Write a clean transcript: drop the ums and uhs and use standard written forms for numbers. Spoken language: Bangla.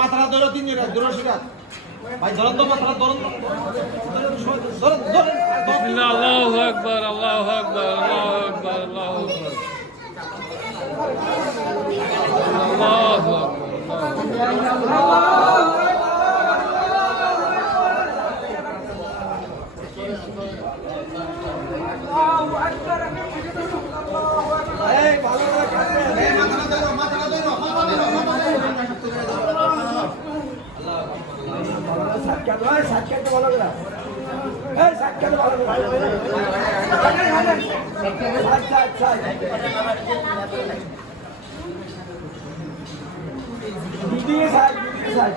মাথাটা ধরো তিনজন ধরো সেটা ভাই ধরুন তো মাথাটা ধরুন ধরুন ধরুন বিসমিল্লাহ আল্লাহু আকবার আল্লাহু আকবার আল্লাহু আকবার আল্লাহু আকবার আল্লাহু সাক্ষাৎ ভালো করে সাক্ষাৎ ভালো করে আচ্ছা আচ্ছা দুদিকে সাইড দুদিকে সাইড